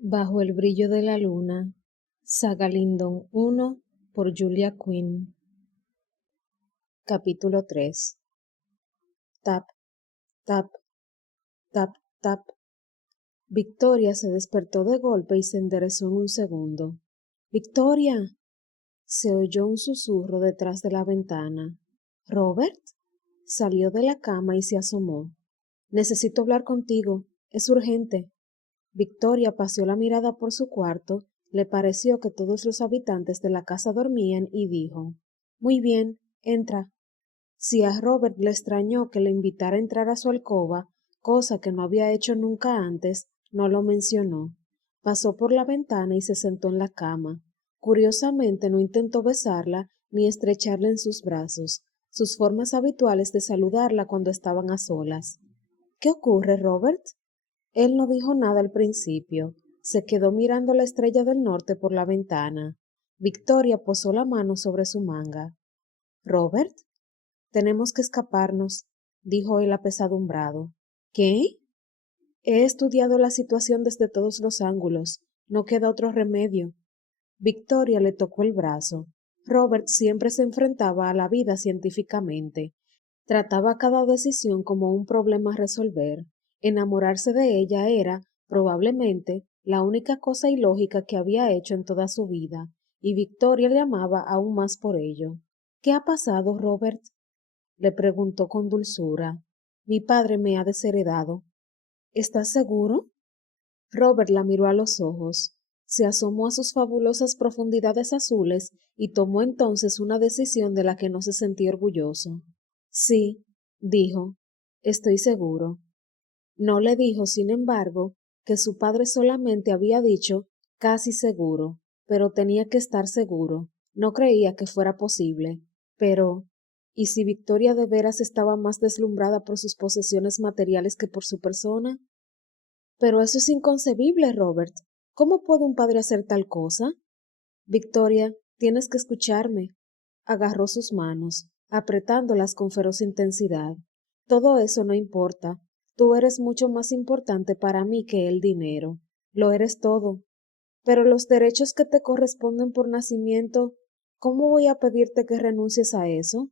Bajo el brillo de la luna, Saga Lindon 1 por Julia Quinn. Capítulo 3. Tap, tap, tap, tap. Victoria se despertó de golpe y se enderezó en un segundo. ¡Victoria! Se oyó un susurro detrás de la ventana. ¿Robert? Salió de la cama y se asomó. Necesito hablar contigo. Es urgente. Victoria paseó la mirada por su cuarto, le pareció que todos los habitantes de la casa dormían y dijo: Muy bien, entra. Si a Robert le extrañó que le invitara a entrar a su alcoba, cosa que no había hecho nunca antes, no lo mencionó. Pasó por la ventana y se sentó en la cama. Curiosamente no intentó besarla ni estrecharla en sus brazos, sus formas habituales de saludarla cuando estaban a solas. ¿Qué ocurre, Robert? Él no dijo nada al principio. Se quedó mirando la estrella del norte por la ventana. Victoria posó la mano sobre su manga. ¿Robert? Tenemos que escaparnos, dijo él apesadumbrado. ¿Qué? He estudiado la situación desde todos los ángulos. No queda otro remedio. Victoria le tocó el brazo. Robert siempre se enfrentaba a la vida científicamente. Trataba cada decisión como un problema a resolver. Enamorarse de ella era, probablemente, la única cosa ilógica que había hecho en toda su vida, y Victoria le amaba aún más por ello. ¿Qué ha pasado, Robert? Le preguntó con dulzura. Mi padre me ha desheredado. ¿Estás seguro? Robert la miró a los ojos, se asomó a sus fabulosas profundidades azules y tomó entonces una decisión de la que no se sentía orgulloso. Sí, dijo, estoy seguro. No le dijo, sin embargo, que su padre solamente había dicho casi seguro, pero tenía que estar seguro. No creía que fuera posible. Pero, ¿y si Victoria de veras estaba más deslumbrada por sus posesiones materiales que por su persona? Pero eso es inconcebible, Robert. ¿Cómo puede un padre hacer tal cosa? Victoria, tienes que escucharme. Agarró sus manos, apretándolas con feroz intensidad. Todo eso no importa. Tú eres mucho más importante para mí que el dinero. Lo eres todo. Pero los derechos que te corresponden por nacimiento, ¿cómo voy a pedirte que renuncies a eso?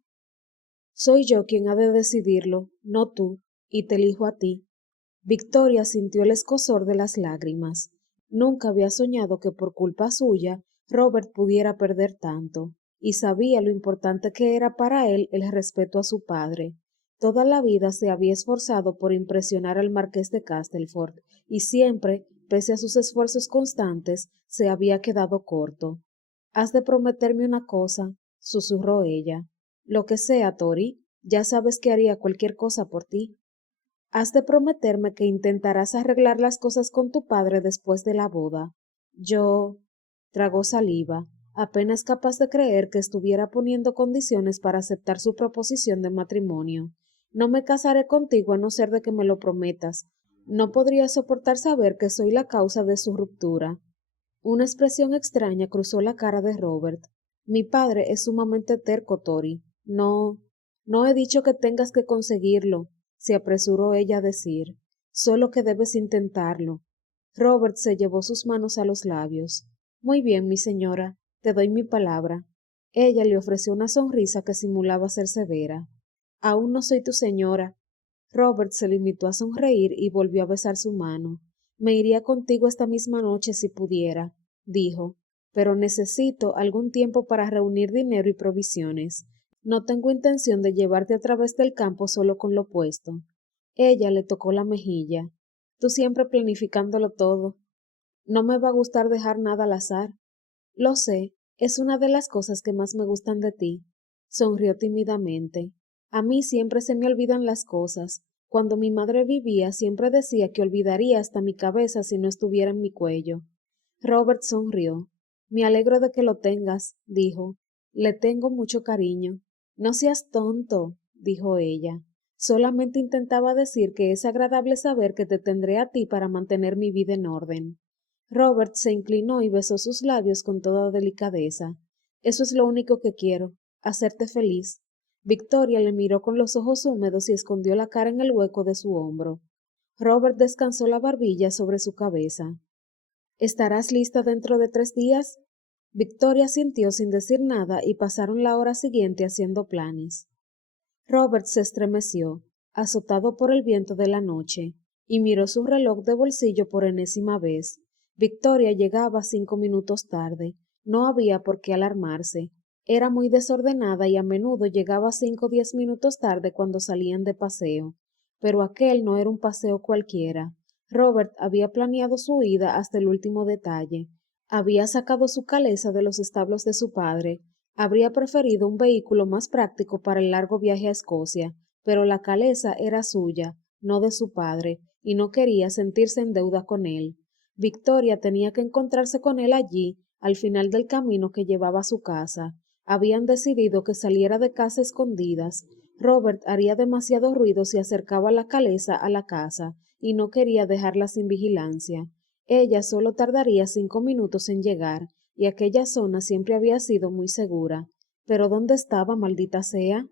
Soy yo quien ha de decidirlo, no tú, y te elijo a ti. Victoria sintió el escozor de las lágrimas. Nunca había soñado que por culpa suya Robert pudiera perder tanto, y sabía lo importante que era para él el respeto a su padre. Toda la vida se había esforzado por impresionar al marqués de Castleford, y siempre, pese a sus esfuerzos constantes, se había quedado corto. Has de prometerme una cosa, susurró ella. Lo que sea, Tori, ya sabes que haría cualquier cosa por ti. Has de prometerme que intentarás arreglar las cosas con tu padre después de la boda. Yo... Tragó saliva, apenas capaz de creer que estuviera poniendo condiciones para aceptar su proposición de matrimonio. No me casaré contigo a no ser de que me lo prometas. No podría soportar saber que soy la causa de su ruptura. Una expresión extraña cruzó la cara de Robert. Mi padre es sumamente terco, Tori. No he dicho que tengas que conseguirlo, se apresuró ella a decir, solo que debes intentarlo. Robert se llevó sus manos a los labios. Muy bien, mi señora, te doy mi palabra. Ella le ofreció una sonrisa que simulaba ser severa. Aún no soy tu señora. Robert se limitó a sonreír y volvió a besar su mano. Me iría contigo esta misma noche si pudiera, dijo, pero necesito algún tiempo para reunir dinero y provisiones. No tengo intención de llevarte a través del campo solo con lo puesto. Ella le tocó la mejilla. Tú siempre planificándolo todo. No me va a gustar dejar nada al azar. Lo sé, es una de las cosas que más me gustan de ti. Sonrió tímidamente. A mí siempre se me olvidan las cosas. Cuando mi madre vivía siempre decía que olvidaría hasta mi cabeza si no estuviera en mi cuello. Robert sonrió. Me alegro de que lo tengas, dijo. Le tengo mucho cariño. No seas tonto, dijo ella. Solamente intentaba decir que es agradable saber que te tendré a ti para mantener mi vida en orden. Robert se inclinó y besó sus labios con toda delicadeza. Eso es lo único que quiero, hacerte feliz. Victoria le miró con los ojos húmedos y escondió la cara en el hueco de su hombro. Robert descansó la barbilla sobre su cabeza. ¿Estarás lista dentro de 3 días? Victoria asintió sin decir nada y pasaron la hora siguiente haciendo planes. Robert se estremeció, azotado por el viento de la noche, y miró su reloj de bolsillo por enésima vez. Victoria llegaba 5 minutos tarde. No había por qué alarmarse. Era muy desordenada y a menudo llegaba 5 o 10 minutos tarde cuando salían de paseo. Pero aquel no era un paseo cualquiera. Robert había planeado su ida hasta el último detalle. Había sacado su caleza de los establos de su padre. Habría preferido un vehículo más práctico para el largo viaje a Escocia, pero la caleza era suya, no de su padre, y no quería sentirse en deuda con él. Victoria tenía que encontrarse con él allí, al final del camino que llevaba a su casa. Habían decidido que saliera de casa a escondidas. Robert haría demasiado ruido si acercaba la caleza a la casa, y no quería dejarla sin vigilancia. Ella solo tardaría 5 minutos en llegar, y aquella zona siempre había sido muy segura. Pero ¿dónde estaba, maldita sea?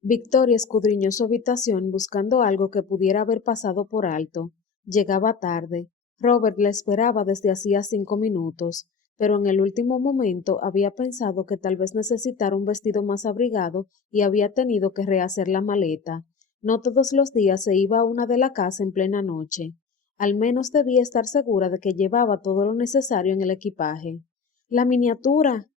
Victoria escudriñó su habitación buscando algo que pudiera haber pasado por alto. Llegaba tarde. Robert la esperaba desde hacía 5 minutos, pero en el último momento había pensado que tal vez necesitara un vestido más abrigado y había tenido que rehacer la maleta. No todos los días se iba a una de la casa en plena noche. Al menos debía estar segura de que llevaba todo lo necesario en el equipaje. ¡La miniatura!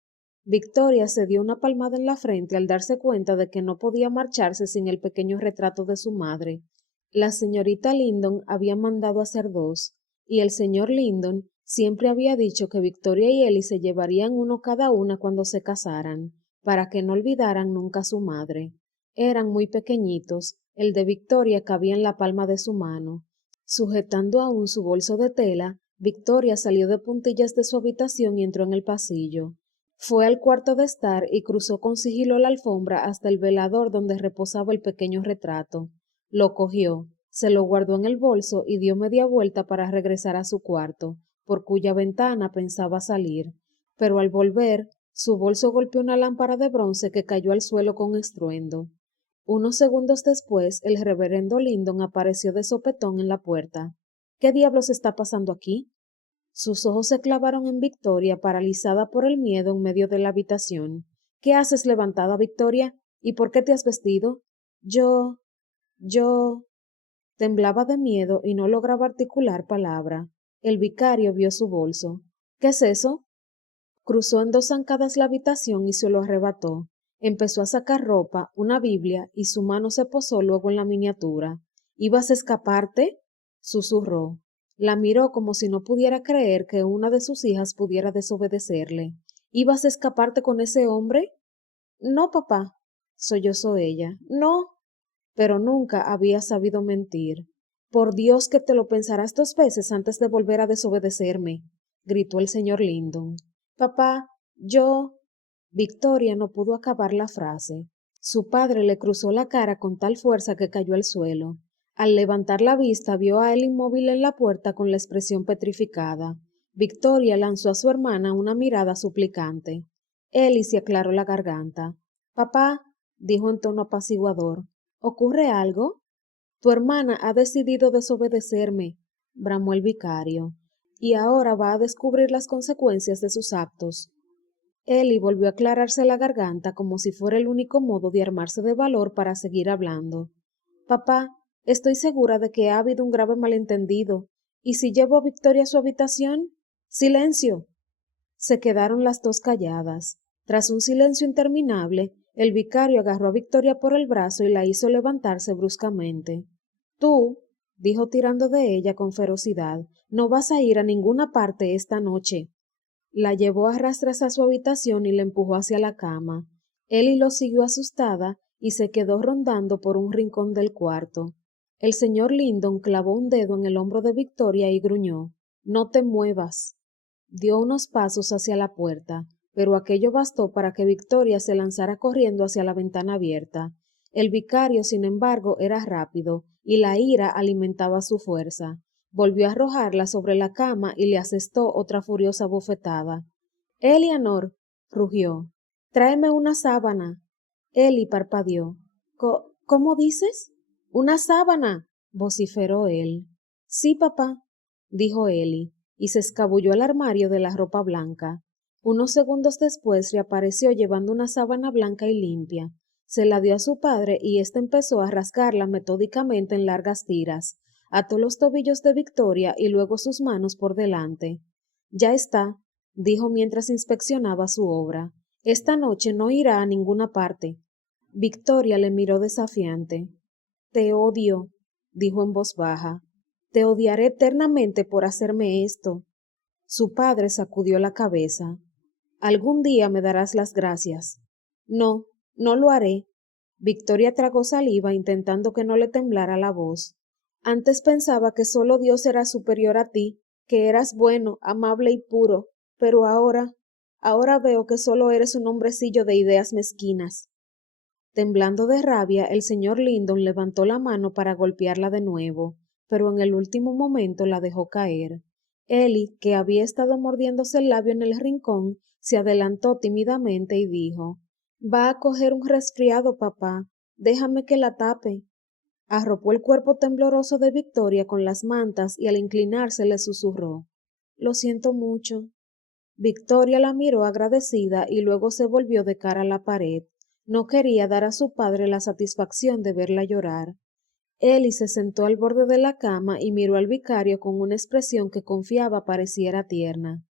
Victoria se dio una palmada en la frente al darse cuenta de que no podía marcharse sin el pequeño retrato de su madre. La señorita Lindon había mandado hacer 2, y el señor Lindon siempre había dicho que Victoria y Ellie se llevarían uno cada una cuando se casaran, para que no olvidaran nunca a su madre. Eran muy pequeñitos, el de Victoria cabía en la palma de su mano. Sujetando aún su bolso de tela, Victoria salió de puntillas de su habitación y entró en el pasillo. Fue al cuarto de estar y cruzó con sigilo la alfombra hasta el velador donde reposaba el pequeño retrato. Lo cogió, se lo guardó en el bolso y dio media vuelta para regresar a su cuarto, por cuya ventana pensaba salir. Pero al volver, su bolso golpeó una lámpara de bronce que cayó al suelo con estruendo. Unos segundos después, el reverendo Lindon apareció de sopetón en la puerta. ¿Qué diablos está pasando aquí? Sus ojos se clavaron en Victoria, paralizada por el miedo en medio de la habitación. ¿Qué haces levantada, Victoria? ¿Y por qué te has vestido? Yo. Temblaba de miedo y no lograba articular palabra. El vicario vio su bolso. ¿Qué es eso? Cruzó en 2 zancadas la habitación y se lo arrebató. Empezó a sacar ropa, una Biblia, y su mano se posó luego en la miniatura. ¿Ibas a escaparte? Susurró. La miró como si no pudiera creer que una de sus hijas pudiera desobedecerle. ¿Ibas a escaparte con ese hombre? No, papá, sollozó ella. No. Pero nunca había sabido mentir. Por Dios que te lo pensarás 2 veces antes de volver a desobedecerme, gritó el señor Lindon. Papá, yo. Victoria no pudo acabar la frase. Su padre le cruzó la cara con tal fuerza que cayó al suelo. Al levantar la vista vio a él inmóvil en la puerta con la expresión petrificada. Victoria lanzó a su hermana una mirada suplicante. Ellie se aclaró la garganta. Papá, dijo en tono apaciguador, ¿ocurre algo? Tu hermana ha decidido desobedecerme, bramó el vicario, y ahora va a descubrir las consecuencias de sus actos. Ellie volvió a aclararse la garganta como si fuera el único modo de armarse de valor para seguir hablando. Papá, estoy segura de que ha habido un grave malentendido. ¿Y si llevo a Victoria a su habitación? ¡Silencio! Se quedaron las dos calladas. Tras un silencio interminable, el vicario agarró a Victoria por el brazo y la hizo levantarse bruscamente. Tú, dijo tirando de ella con ferocidad, no vas a ir a ninguna parte esta noche. La llevó a rastras a su habitación y la empujó hacia la cama. Ellie lo siguió asustada y se quedó rondando por un rincón del cuarto. El señor Lindon clavó un dedo en el hombro de Victoria y gruñó. No te muevas. Dio unos pasos hacia la puerta, pero aquello bastó para que Victoria se lanzara corriendo hacia la ventana abierta. El vicario, sin embargo, era rápido, y la ira alimentaba su fuerza. Volvió a arrojarla sobre la cama y le asestó otra furiosa bofetada. Eleanor, rugió, tráeme una sábana. Ellie parpadeó. ¿Cómo dices? Una sábana, vociferó él. Sí, papá, dijo Ellie. y se escabulló al armario de la ropa blanca. Unos segundos después reapareció llevando una sábana blanca y limpia. Se la dio a su padre y éste empezó a rasgarla metódicamente en largas tiras. Ató los tobillos de Victoria y luego sus manos por delante. Ya está, dijo mientras inspeccionaba su obra. Esta noche no irá a ninguna parte. Victoria le miró desafiante. Te odio, dijo en voz baja. Te odiaré eternamente por hacerme esto. Su padre sacudió la cabeza. Algún día me darás las gracias. No, no lo haré. Victoria tragó saliva intentando que no le temblara la voz. Antes pensaba que solo Dios era superior a ti, que eras bueno, amable y puro, pero ahora veo que solo eres un hombrecillo de ideas mezquinas. Temblando de rabia, el señor Lyndon levantó la mano para golpearla de nuevo, pero en el último momento la dejó caer. Ellie, que había estado mordiéndose el labio en el rincón, se adelantó tímidamente y dijo, Va a coger un resfriado, papá. Déjame que la tape. Arropó el cuerpo tembloroso de Victoria con las mantas y al inclinarse le susurró, Lo siento mucho. Victoria la miró agradecida y luego se volvió de cara a la pared. No quería dar a su padre la satisfacción de verla llorar. Ellie se sentó al borde de la cama y miró al vicario con una expresión que confiaba pareciera tierna.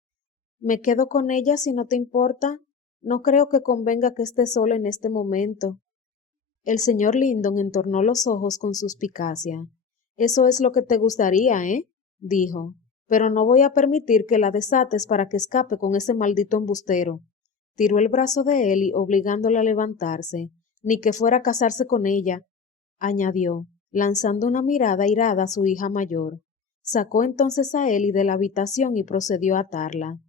Me quedo con ella si no te importa. No creo que convenga que esté sola en este momento. El señor Lyndon entornó los ojos con suspicacia. Eso es lo que te gustaría, dijo. Pero no voy a permitir que la desates para que escape con ese maldito embustero. Tiró el brazo de Ellie, obligándola a levantarse. Ni que fuera a casarse con ella, añadió, lanzando una mirada airada a su hija mayor. Sacó entonces a Ellie de la habitación y procedió a atarla.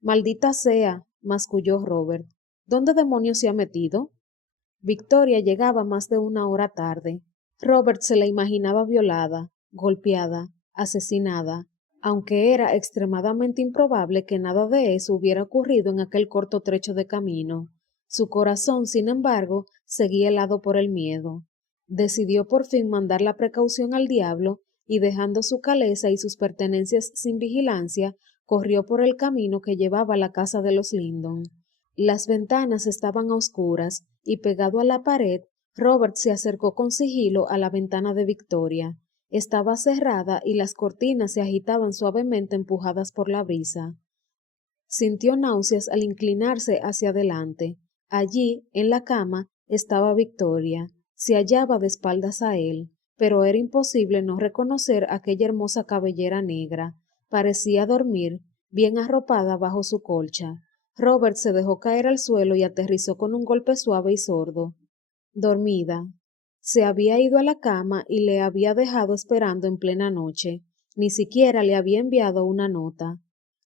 Maldita sea, masculló Robert. ¿Dónde demonios se ha metido? Victoria llegaba más de una hora tarde. Robert se la imaginaba violada, golpeada, asesinada, aunque era extremadamente improbable que nada de eso hubiera ocurrido en aquel corto trecho de camino. Su corazón, sin embargo, seguía helado por el miedo. Decidió por fin mandar la precaución al diablo y dejando su caleza y sus pertenencias sin vigilancia, corrió por el camino que llevaba a la casa de los Lyndon. Las ventanas estaban a oscuras y pegado a la pared, Robert se acercó con sigilo a la ventana de Victoria. Estaba cerrada y las cortinas se agitaban suavemente empujadas por la brisa. Sintió náuseas al inclinarse hacia adelante. Allí, en la cama, estaba Victoria. Se hallaba de espaldas a él, pero era imposible no reconocer aquella hermosa cabellera negra. Parecía dormir, bien arropada bajo su colcha. Robert se dejó caer al suelo y aterrizó con un golpe suave y sordo. Dormida. Se había ido a la cama y le había dejado esperando en plena noche. Ni siquiera le había enviado una nota.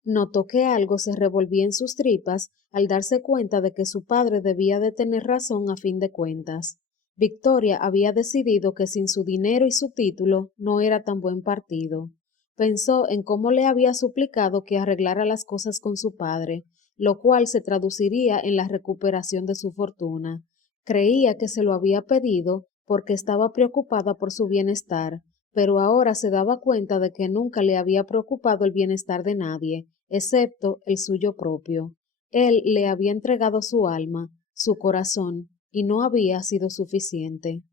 Notó que algo se revolvía en sus tripas al darse cuenta de que su padre debía de tener razón a fin de cuentas. Victoria había decidido que sin su dinero y su título no era tan buen partido. Pensó en cómo le había suplicado que arreglara las cosas con su padre, lo cual se traduciría en la recuperación de su fortuna. Creía que se lo había pedido porque estaba preocupada por su bienestar, pero ahora se daba cuenta de que nunca le había preocupado el bienestar de nadie, excepto el suyo propio. Él le había entregado su alma, su corazón, y no había sido suficiente.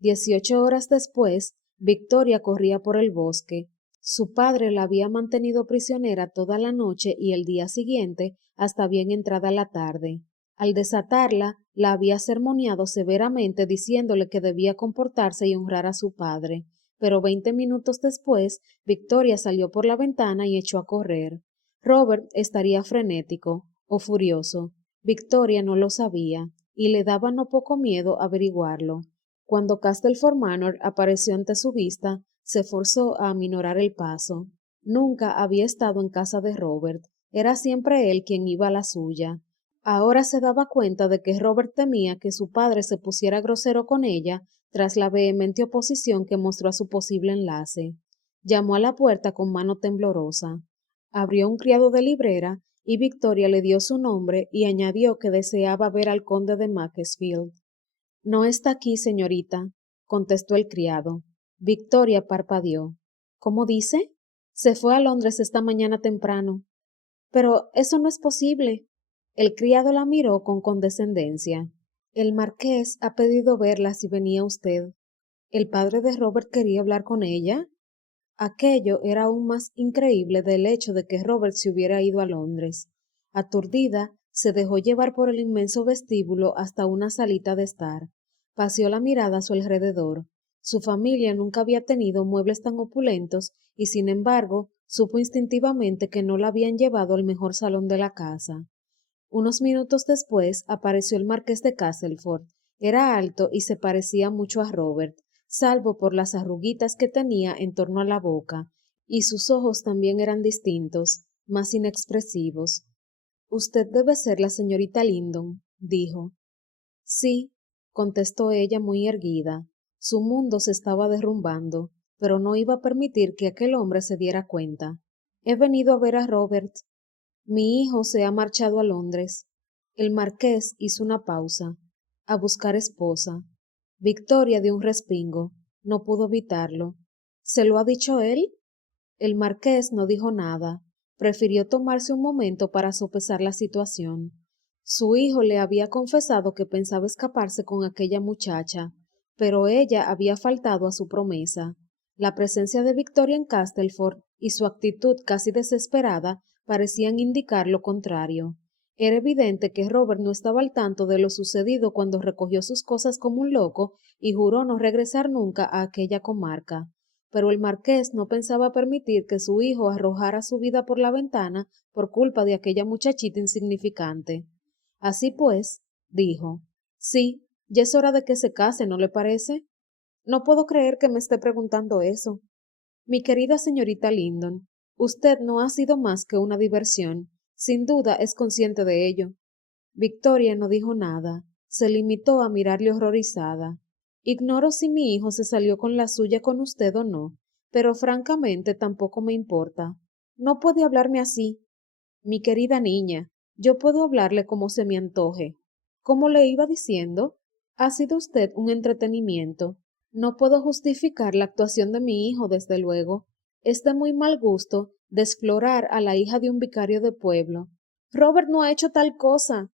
18 horas después, Victoria corría por el bosque. Su padre la había mantenido prisionera toda la noche y el día siguiente hasta bien entrada la tarde. Al desatarla, la había sermoneado severamente diciéndole que debía comportarse y honrar a su padre. Pero 20 minutos después, Victoria salió por la ventana y echó a correr. Robert estaría frenético o furioso. Victoria no lo sabía, y le daba no poco miedo averiguarlo. Cuando Castleford Manor apareció ante su vista, se forzó a aminorar el paso. Nunca había estado en casa de Robert, era siempre él quien iba a la suya. Ahora se daba cuenta de que Robert temía que su padre se pusiera grosero con ella tras la vehemente oposición que mostró a su posible enlace. Llamó a la puerta con mano temblorosa. Abrió un criado de librera y Victoria le dio su nombre y añadió que deseaba ver al conde de Macclesfield. No está aquí, señorita, contestó el criado. Victoria parpadeó. ¿Cómo dice? Se fue a Londres esta mañana temprano. Pero eso no es posible. El criado la miró con condescendencia. El marqués ha pedido verla si venía usted. ¿El padre de Robert quería hablar con ella? Aquello era aún más increíble del hecho de que Robert se hubiera ido a Londres. Aturdida, se dejó llevar por el inmenso vestíbulo hasta una salita de estar. Paseó la mirada a su alrededor. Su familia nunca había tenido muebles tan opulentos y, sin embargo, supo instintivamente que no la habían llevado al mejor salón de la casa. Unos minutos después apareció el marqués de Castleford. Era alto y se parecía mucho a Robert, salvo por las arruguitas que tenía en torno a la boca, y sus ojos también eran distintos, más inexpresivos. Usted debe ser la señorita Lindon, dijo. Sí, contestó ella muy erguida. Su mundo se estaba derrumbando, pero no iba a permitir que aquel hombre se diera cuenta. He venido a ver a Robert. Mi hijo se ha marchado a Londres. El marqués hizo una pausa. A buscar esposa. Victoria dio un respingo. No pudo evitarlo. ¿Se lo ha dicho él? El marqués no dijo nada. Prefirió tomarse un momento para sopesar la situación. Su hijo le había confesado que pensaba escaparse con aquella muchacha, pero ella había faltado a su promesa. La presencia de Victoria en Castleford y su actitud casi desesperada parecían indicar lo contrario. Era evidente que Robert no estaba al tanto de lo sucedido cuando recogió sus cosas como un loco y juró no regresar nunca a aquella comarca. Pero el marqués no pensaba permitir que su hijo arrojara su vida por la ventana por culpa de aquella muchachita insignificante. Así pues, dijo, sí, ya es hora de que se case, ¿no le parece? No puedo creer que me esté preguntando eso. Mi querida señorita Lindon, usted no ha sido más que una diversión. Sin duda es consciente de ello. Victoria no dijo nada. Se limitó a mirarle horrorizada. Ignoro si mi hijo se salió con la suya con usted o no, pero francamente tampoco me importa. No puede hablarme así. Mi querida niña, yo puedo hablarle como se me antoje. Como le iba diciendo, ha sido usted un entretenimiento. No puedo justificar la actuación de mi hijo, desde luego. Es de muy mal gusto desflorar a la hija de un vicario de pueblo. Robert no ha hecho tal cosa.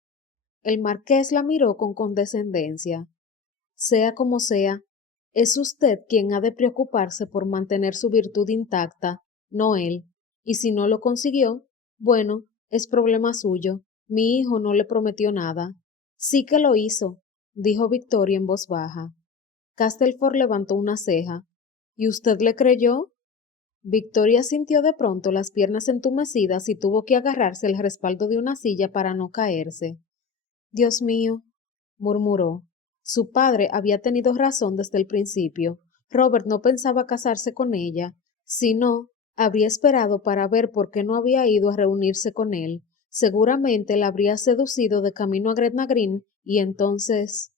El marqués la miró con condescendencia. Sea como sea, es usted quien ha de preocuparse por mantener su virtud intacta, no él. Y si no lo consiguió, bueno, es problema suyo. Mi hijo no le prometió nada. Sí que lo hizo, dijo Victoria en voz baja. Castleford levantó una ceja. ¿Y usted le creyó? Victoria sintió de pronto las piernas entumecidas y tuvo que agarrarse al respaldo de una silla para no caerse. Dios mío, murmuró. Su padre había tenido razón desde el principio. Robert no pensaba casarse con ella. Si no, habría esperado para ver por qué no había ido a reunirse con él. Seguramente la habría seducido de camino a Gretna Green y entonces...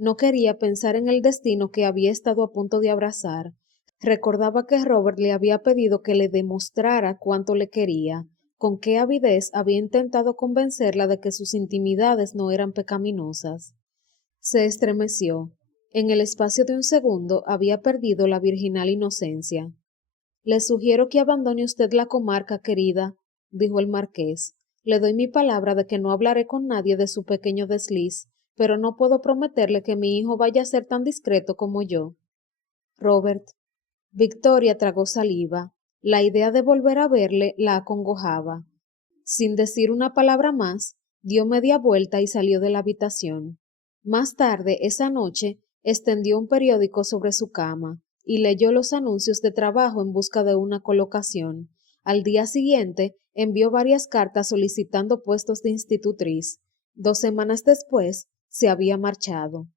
No quería pensar en el destino que había estado a punto de abrazar. Recordaba que Robert le había pedido que le demostrara cuánto le quería, con qué avidez había intentado convencerla de que sus intimidades no eran pecaminosas. Se estremeció. En el espacio de un segundo había perdido la virginal inocencia. Le sugiero que abandone usted la comarca, querida, dijo el marqués. Le doy mi palabra de que no hablaré con nadie de su pequeño desliz, pero no puedo prometerle que mi hijo vaya a ser tan discreto como yo. Robert. Victoria tragó saliva. La idea de volver a verle la acongojaba. Sin decir una palabra más, dio media vuelta y salió de la habitación. Más tarde, esa noche, extendió un periódico sobre su cama y leyó los anuncios de trabajo en busca de una colocación. Al día siguiente, envió varias cartas solicitando puestos de institutriz. 2 semanas después, se había marchado.